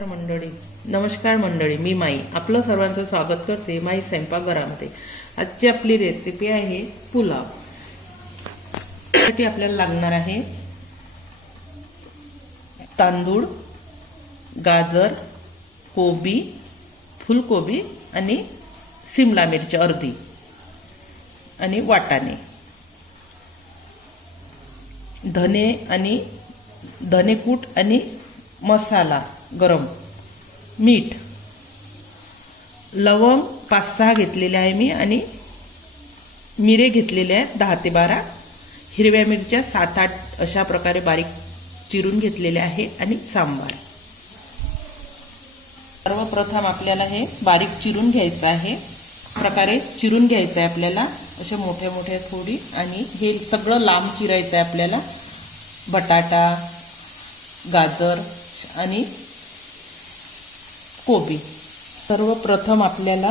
नमस्कार मंडळी, मी माई आपलं सर्वांचं स्वागत करते माई स्वयंपाकघरामध्ये। आजची आपली रेसिपी आहे पुलाव। त्यासाठी आपल्याला लागणार आहे तांदूळ, गाजर, कोबी, फुलकोबी आणि शिमला मिरची अर्धी आणि वाटाणे, धने आणि धनेकूट आणि मसाला गरम, मीठ, लवंग 5-6 घेतलेले आहे मी आणि मिरे घेतलेले आहेत 10 ते 12, हिरव्या मिरच्या 7-8 अशा प्रकारे बारीक चिरून घेतलेले आहे आणि सांबार। सर्वप्रथम आपल्याला हे बारीक चिरून घ्यायचं आहे, प्रकारे चिरून घ्यायचं आहे आपल्याला असे मोठे मोठे थोडी, आणि हे सगळं लांब चिरायचं आहे आपल्याला। बटाटा, गाजर आणि कोबी सर्वप्रथम आपल्याला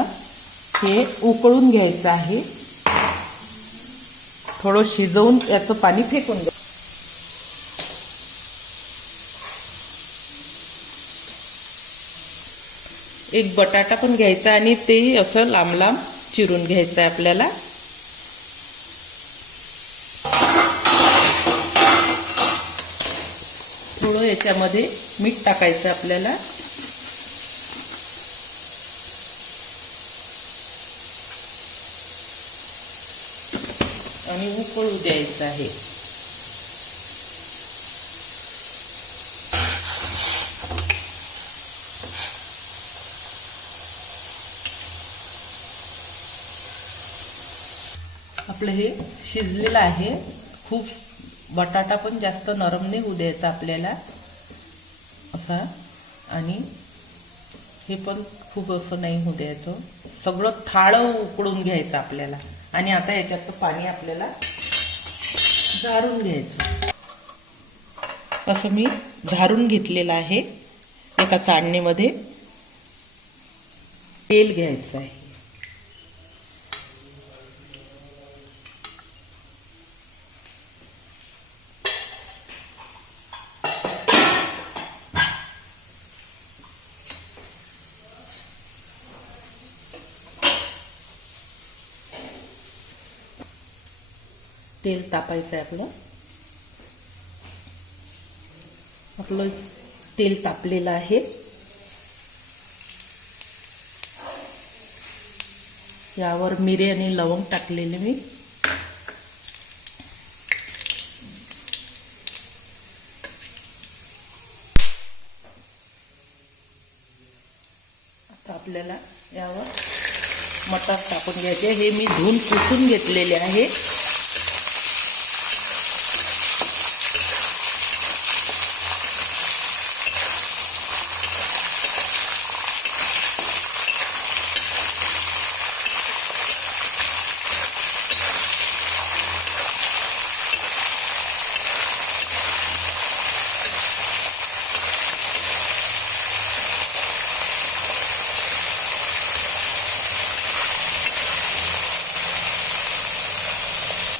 हे उकळून घ्यायचं आहे, थोडं शिजवून याचं पाणी फेकून द्या। एक बटाटा पण घ्यायचा आणि ते असं लांब लांब चिरून घ्यायचं आहे आपल्याला। थोडं याच्यामध्ये मीठ टाकायचं आपल्याला, आणि उकळू द्यायचं आहे। आपलं हे शिजलेलं आहे, खूप बटाटा पण जास्त नरम नाही होऊ द्यायचा आपल्याला असा, आणि हे पण खूप असं नाही होऊ द्यायचं, सगळं थाळं उकळून घ्यायचं आपल्याला। आणि आता याच्यात पाणी आपल्याला झारून घ्यायचं, असं मी झारून घेतलेलं आहे। एका चाळणीमध्ये तेल घ्यायचं आहे, तेल तापायचं आहे आपलं। आपलं तेल तापलेलं आहे, यावर मिरे आणि लवंग टाकलेले मी। आता आपल्याला यावर मटार टाकून घ्यायचे, हे मी धुवून पुसून घेतलेले आहे।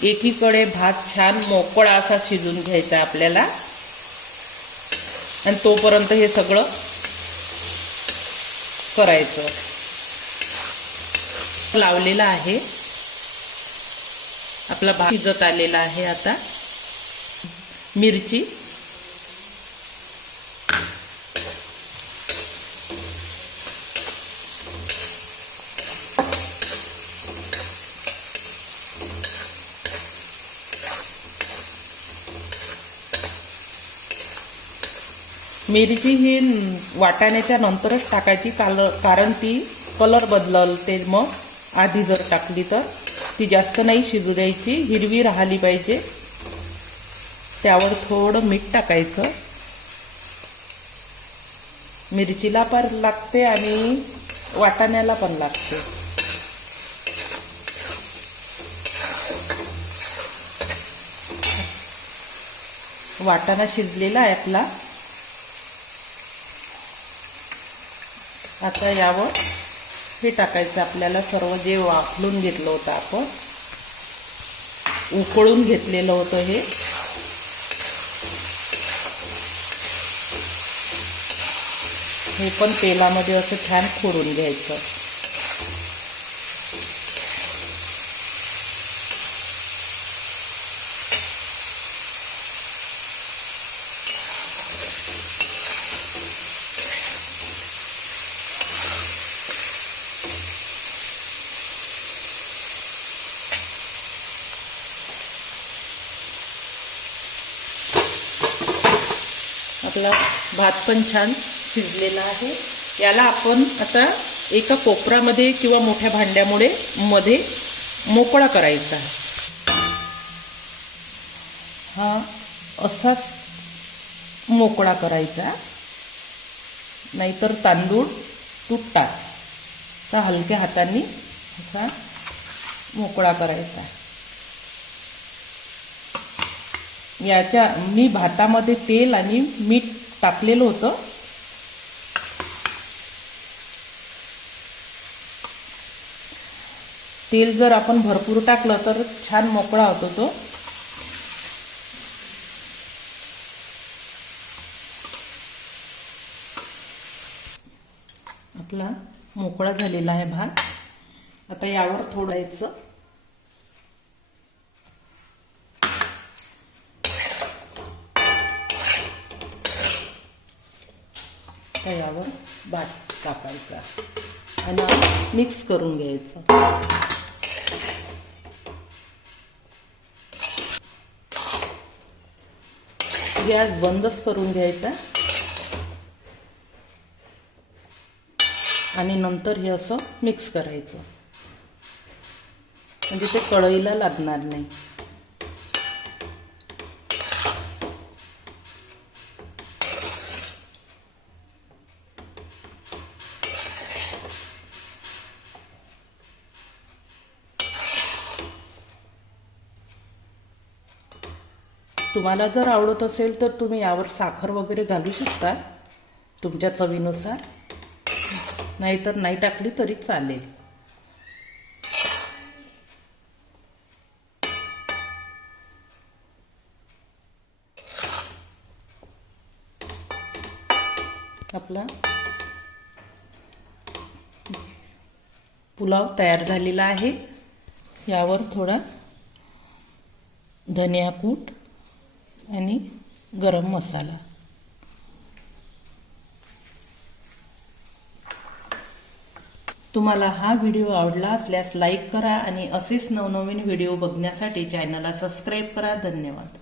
एकीकडे भात छान मोकळा असा शिजून घ्यायचा आपल्याला, आणि तोपर्यंत हे सगळं करायचं। लावलेला आहे आपला भात, शिजत आलेला आहे। आता मिरची, मिरची ही वाटाण्याच्या नंतरच टाकायची, कारण ती कलर बदलते, मग आधी जर टाकली तर ती जास्त नाही शिजू द्यायची, हिरवी राहिली पाहिजे। त्यावर थोडं मीठ टाकायचं, मिरचीला पण लागते आणि वाटाण्याला पण लागते। वाटाणा शिजलेला आहे आपला। आता यावर हे टाकायचं आपल्याला, सर्व जे वाफलून घेतलं होतं आपण, उकळून घेतलेलं होतं हे, हे पण तेलामध्ये असं छान फोडून घ्यायचं. आपला भात पण छान शिजलेला आहे. याला आपण आता एका कोपऱ्यामध्ये किंवा मोठ्या भांड्यामध्ये मोकळा करायचा. हा असाच मोकळा करायचा, नाहीतर तांदूळ तुटतात. तर हलक्या हातांनी असा मोकळा करायचा. याच्या मी भातामध्ये तेल आणि मीठ टाकलेलं होतं. तेल जर आपण भरपूर टाकलं तर छान मोकळा होतो तो. आपला मोकळा झालेला आहे भात. आता यावर थोडायचं यावर भात टाकायचा आणि मिक्स करून घ्यायचं. गॅस बंदच करून घ्यायचा आणि नंतर हे असं मिक्स करायचं, म्हणजे ते कढईला लागणार नाही. तुम्हाला जर आवडत असेल तर तुम्ही यावर साखर वगैरे घालू शकता तुमच्या चवीनुसार, नाहीतर नाही टाकली तरी चालेल. आपला पुलाव तयार झालेला आहे. यावर थोडा धनिया कूट आणि गरम मसाला. तुम्हाला हा व्हिडिओ आवडला असल्यास लाईक करा आणि असेच नवनवीन व्हिडिओ बघण्यासाठी चॅनलला सबस्क्राईब करा. धन्यवाद.